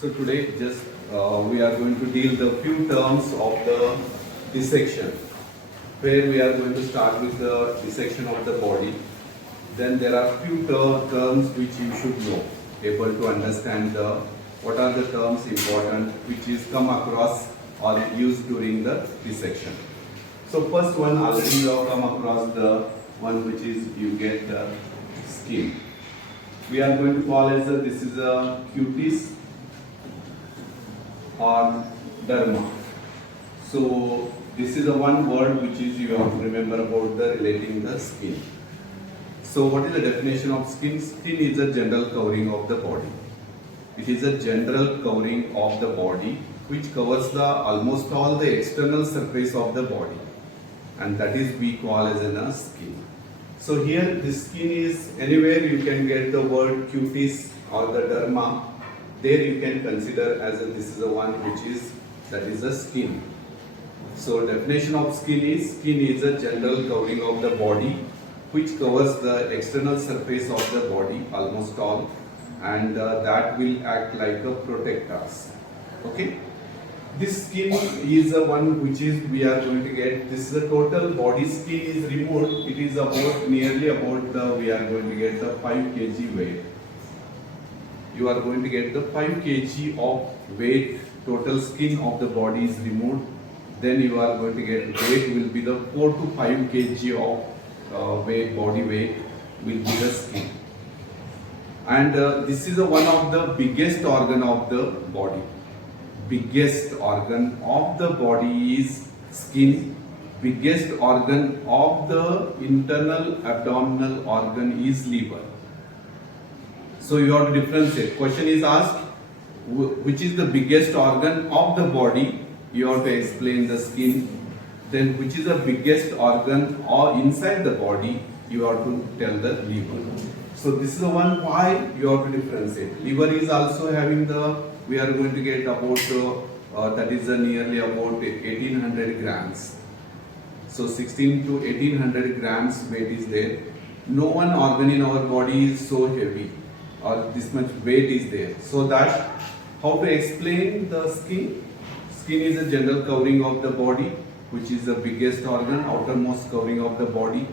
So today just we are going to deal the few terms of the dissection, where we are going to start with the dissection of the body. Then there are few terms which you should know, able to understand what are the terms important which is come across or used during the dissection. So first one, already you have come across the one which is you get the skin. We are going to call as this is a cutis or derma. So this is the one word which is you have to remember about the relating the skin. So what is the definition of skin? Skin is a general covering of the body. It is a general covering of the body which covers the almost all the external surface of the body, and that is we call as a skin. So here this skin is anywhere you can get the word cutis or the derma. There you can consider as this is the one which is that is the skin. So definition of skin is a general covering of the body which covers the external surface of the body almost all, and that will act like a protectors. Okay. This skin is the one which is we are going to get. This is the total body skin is removed. It is about nearly about we are going to get the 5 kg weight. You are going to get the 5 kg of weight. Total skin of the body is removed. Then you are going to get weight will be the 4 to 5 kg of weight, body weight will be the skin. And this is one of the biggest organ of the body. Biggest organ of the body is skin. Biggest organ of the internal abdominal organ is liver. So you have to differentiate. Question is asked, which is the biggest organ of the body? You have to explain the skin. Then which is the biggest organ or inside the body? You have to tell the liver. So this is the one why you have to differentiate. Liver is also having the, we are going to get about that is nearly about 1800 grams. So 16 to 1800 grams weight is there. No one organ in our body is so heavy or this much weight is there. So that how to explain the skin? Skin is a general covering of the body which is the biggest organ, outermost covering of the body.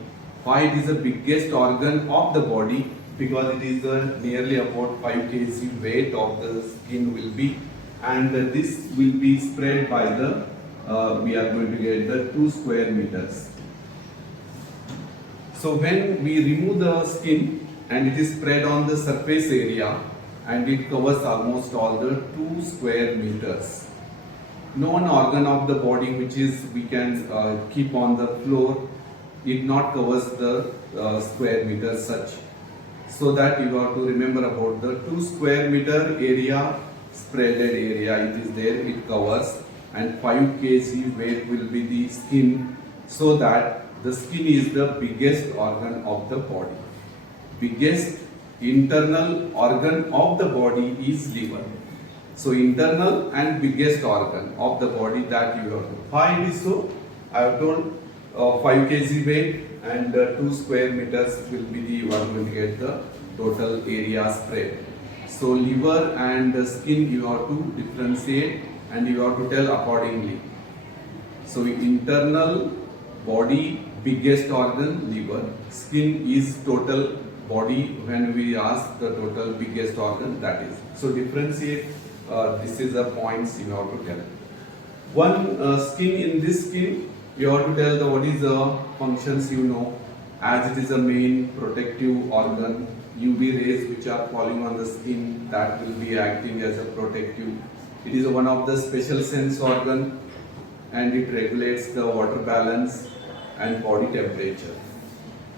Why it is the biggest organ of the body? Because it is nearly about 5 kg weight of the skin will be, and this will be spread by the we are going to get the 2 square meters. So when we remove the skin and it is spread on the surface area and it covers almost all the 2 square meters. No one organ of the body which is we can keep on the floor, it not covers the square meters such. So that you have to remember about the 2 square meter area, spreaded area it is there, it covers, and 5 kg weight will be the skin. So that the skin is the biggest organ of the body. Biggest internal organ of the body is liver. So internal and biggest organ of the body that you have to. Why it is so? I have told 5 kg weight and 2 square meters will be the you are going to get the total area spread. So liver and skin you have to differentiate and you have to tell accordingly. So internal body biggest organ liver, skin is total body when we ask the total biggest organ that is. So differentiate. This is the points you have to tell. One skin in this skin you have to tell the what is the functions you know, as it is a main protective organ. UV rays which are falling on the skin that will be acting as a protective. It is one of the special sense organ and it regulates the water balance and body temperature.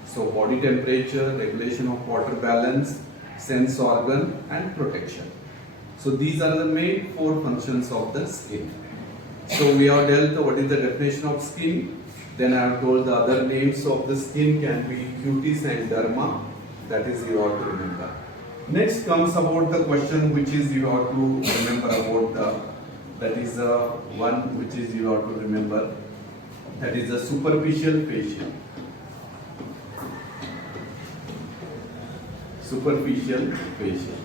So body temperature, regulation of water balance, sense organ and protection. So these are the main 4 functions of the skin. So we have dealt what is the definition of skin. Then I have told the other names of the skin can be cutis and derma. That is you have to remember. Next comes about the question which is you have to remember about the, that is one which is you have to remember. That is the superficial fascia. Superficial fascia.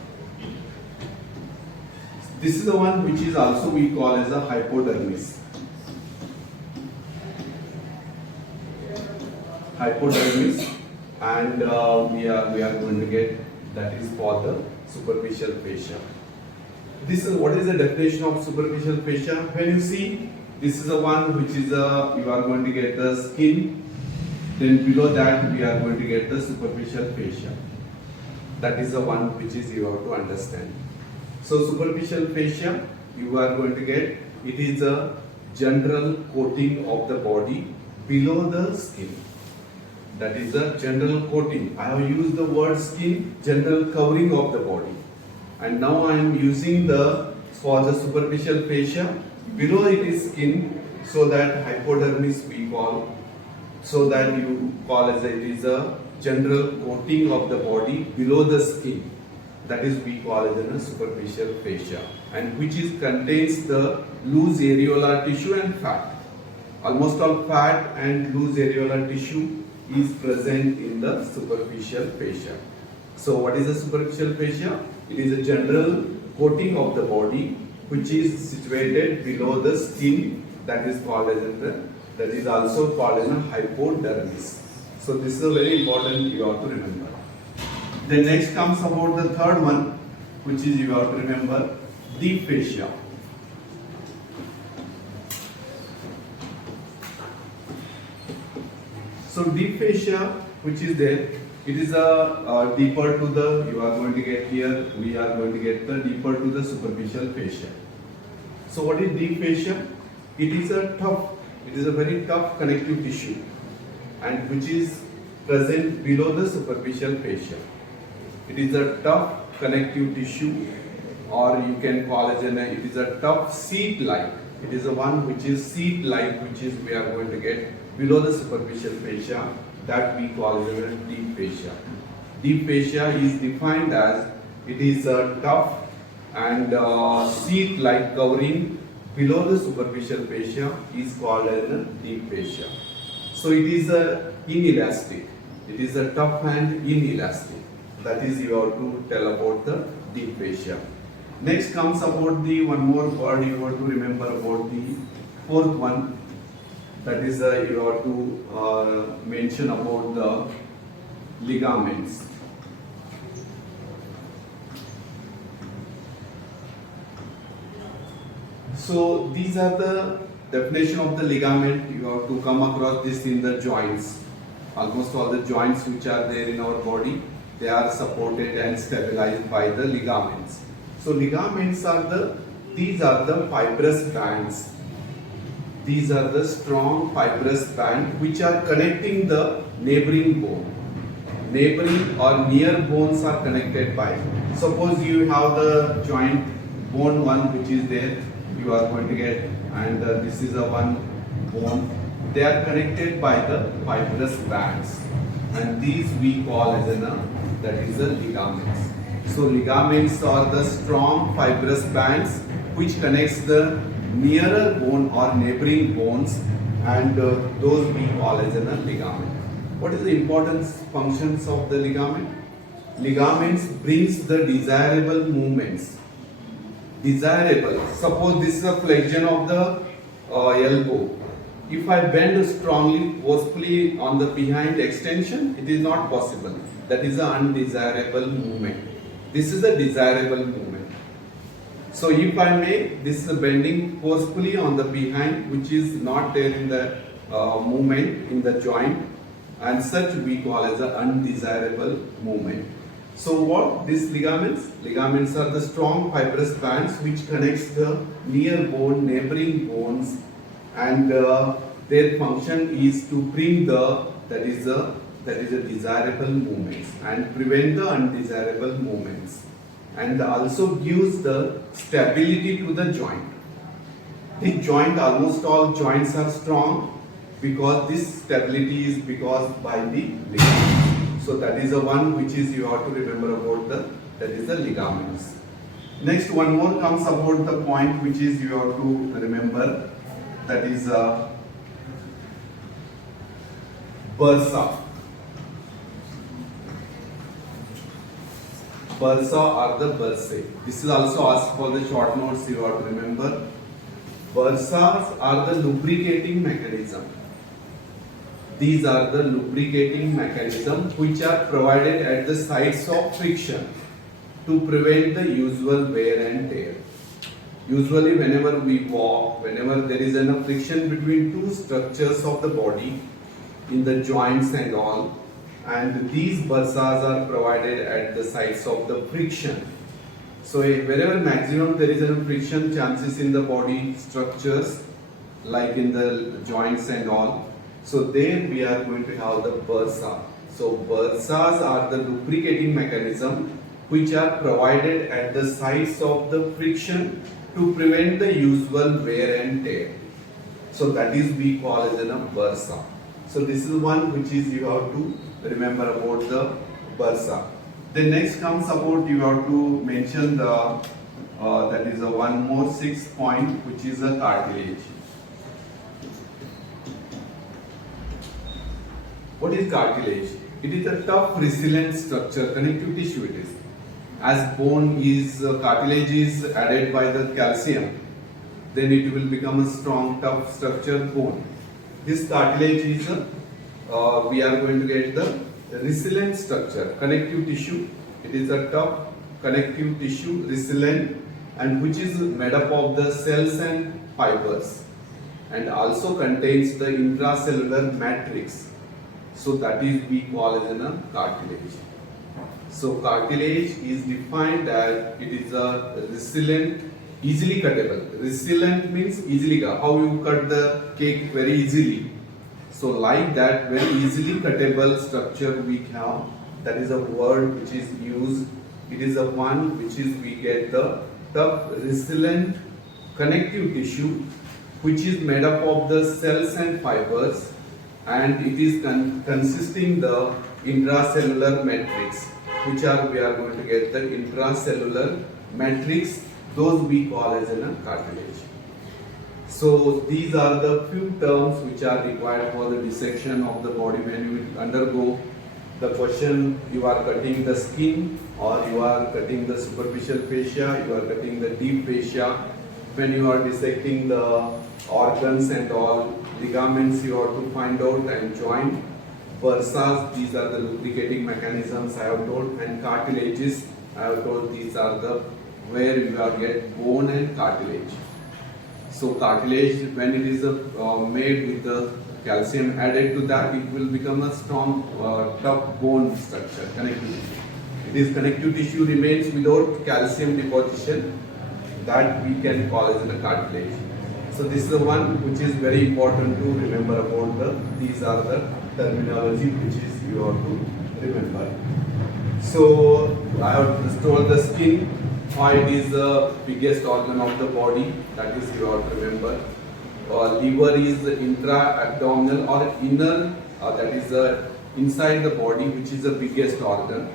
This is the one which is also we call as a hypodermis. Hypodermis, and we are going to get, that is for the superficial fascia. This is what is the definition of superficial fascia. When you see, this is the one which is you are going to get the skin, then below that we are going to get the superficial fascia. That is the one which is you have to understand. So superficial fascia, you are going to get, it is a general coating of the body below the skin. That is a general coating. I have used the word skin, general covering of the body. And now I am using for the superficial fascia, below it is skin, so that hypodermis we call, so that you call as it is a general coating of the body below the skin. That is we call as a superficial fascia, and which is contains the loose areolar tissue and fat. Almost all fat and loose areolar tissue is present in the superficial fascia. So what is the superficial fascia? It is a general coating of the body which is situated below the skin, that is called as that is also called as a hypodermis. So this is a very important you have to remember. Then next comes about the third one, which is you have to remember, deep fascia. So deep fascia which is there, it is a deeper to the, you are going to get here, we are going to get the deeper to the superficial fascia. So what is deep fascia? It is a very tough connective tissue, and which is present below the superficial fascia. It is a tough connective tissue, or you can call it it is a tough seat-like. It is the one which is seat-like, which is we are going to get below the superficial fascia, that we call it a deep fascia. Deep fascia is defined as it is a tough and seat-like covering below the superficial fascia is called as a deep fascia. So it is inelastic. It is a tough and inelastic. That is you have to tell about the deep fascia. Next comes about the one more word you have to remember about the fourth one. That is you have to mention about the ligaments. So these are the definition of the ligament. You have to come across this in the joints. Almost all the joints which are there in our body, they are supported and stabilized by the ligaments. So ligaments are these are the fibrous bands. These are the strong fibrous bands which are connecting the neighboring bone. Neighboring or near bones are connected by. Suppose you have the joint bone one which is there, you are going to get, and this is a one bone. They are connected by the fibrous bands, and these we call as that is the ligaments. So ligaments are the strong fibrous bands which connects the nearer bone or neighboring bones, and those we call as a ligament. What is the important functions of the ligament? Ligaments brings the desirable movements. Desirable. Suppose this is a flexion of the elbow. If I bend strongly, forcefully on the behind extension, it is not possible. That is an undesirable movement. This is a desirable movement. So if I make this bending forcefully on the behind, which is not there in the movement in the joint, and such we call as an undesirable movement. So what these ligaments? Ligaments are the strong fibrous bands which connects the near bone, neighboring bones, and their function is to bring that is a desirable movements and prevent the undesirable movements, and also gives the stability to the joint. The joint, almost all joints are strong because this stability is because by the ligaments. So that is the one which is you have to remember about that is the ligaments. Next one more comes about the point which is you have to remember, that is bursa. bursa or the bursae. This is also asked for the short notes, you have to remember. Bursas are the lubricating mechanism. These are the lubricating mechanism which are provided at the sites of friction to prevent the usual wear and tear. Usually whenever we walk, whenever there is enough friction between two structures of the body in the joints and all, and these bursas are provided at the sites of the friction. So wherever maximum there is enough friction, chances in the body structures like in the joints and all, so there we are going to have the bursa. So bursas are the lubricating mechanism which are provided at the sites of the friction to prevent the usual wear and tear. So that is we call as a bursa. So this is one which is you have to remember about the bursa. Then next comes about you have to mention the that is a one more 6th point, which is a cartilage. What is cartilage? It is a tough resilient structure, connective tissue it is. As bone is cartilage is added by the calcium, then it will become a strong tough structure bone. This cartilage is we are going to get the resilient structure, connective tissue. It is a tough connective tissue, resilient, and which is made up of the cells and fibers, and also contains the intracellular matrix. So that is we call as a cartilage. So cartilage is defined as it is a resilient, easily cuttable. Resilient means easily cut. How you cut the cake very easily. So like that, very easily cuttable structure we have. That is a word which is used. It is a one which is we get the tough resilient connective tissue which is made up of the cells and fibers, and it is consisting the intracellular matrix, which are we are going to get the intracellular matrix, those we call as a cartilage. So these are the few terms which are required for the dissection of the body. When you undergo the question, you are cutting the skin or you are cutting the superficial fascia, you are cutting the deep fascia. When you are dissecting the organs and all, ligaments you have to find out and join. Bursas, these are the lubricating mechanisms I have told, and cartilages I have told, these are the where you are get bone and cartilage. So cartilage, when it is made with the calcium added to that, it will become a strong tough bone structure, connective tissue. It is connective tissue remains without calcium deposition, that we can call as a cartilage. So this is the one which is very important to remember about these are the terminology which is you have to remember. So I have told the skin, why it is the biggest organ of the body, that is you have to remember. Liver is the intra-abdominal or inner, that is inside the body, which is the biggest organ.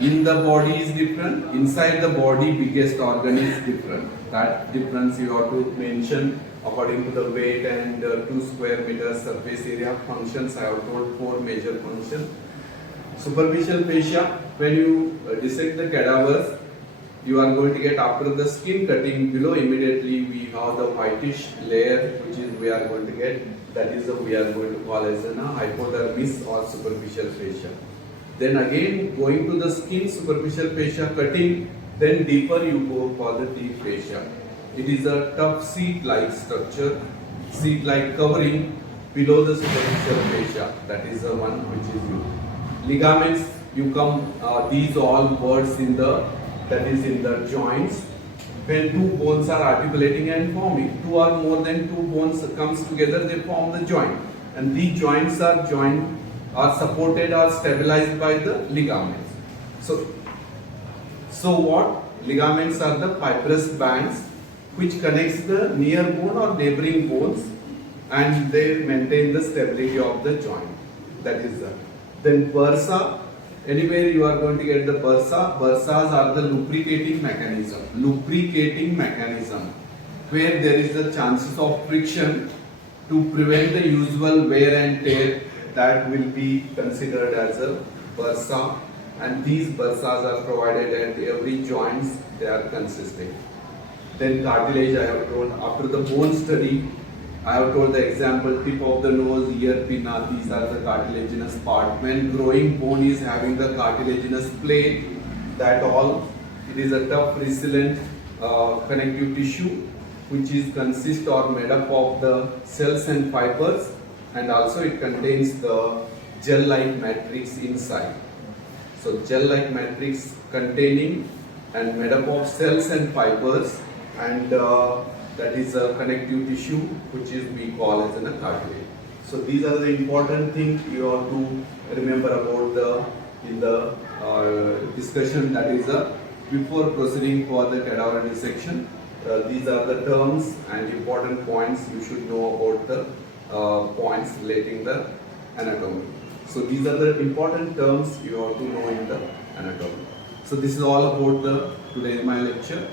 In the body is different, inside the body biggest organ is different. That difference you have to mention according to the weight and 2 square meters surface area. Functions I have told 4 major functions. Superficial fascia, when you dissect the cadavers, you are going to get after the skin cutting below, immediately we have the whitish layer which is we are going to get, that is we are going to call as a hypodermis or superficial fascia. Then again going to the skin superficial fascia cutting, then deeper you go for the deep fascia. It is a tough seed-like structure, seed-like covering below the superficial fascia. That is the one which is used. Ligaments, you come these all words in the, that is in the joints. When two bones are articulating and forming, 2 or more than 2 bones comes together, they form the joint, and these joints are joined, are supported or stabilized by the ligaments. So what? Ligaments are the fibrous bands which connects the near bone or neighboring bones, and they maintain the stability of the joint. That is the. Then bursa, anywhere you are going to get the bursa. Bursas are the lubricating mechanism. Lubricating mechanism, where there is the chances of friction to prevent the usual wear and tear, that will be considered as a bursa. and these bursas are provided at every joints. They are consistent. Then cartilage, I have told after the bone study, I have told the example tip of the nose, ear, pinna, these are the cartilaginous part. When growing bone is having the cartilaginous plate, that all, it is a tough resilient connective tissue which is consist or made up of the cells and fibers, and also it contains the gel-like matrix inside. So gel-like matrix containing and made up of cells and fibers, and that is a connective tissue which is we call as a cartilage. So these are the important things you have to remember about the discussion, that is before proceeding for the cadaver dissection. These are the terms and important points you should know about the points relating the anatomy. So these are the important terms you have to know in the anatomy. So this is all about the today my lecture.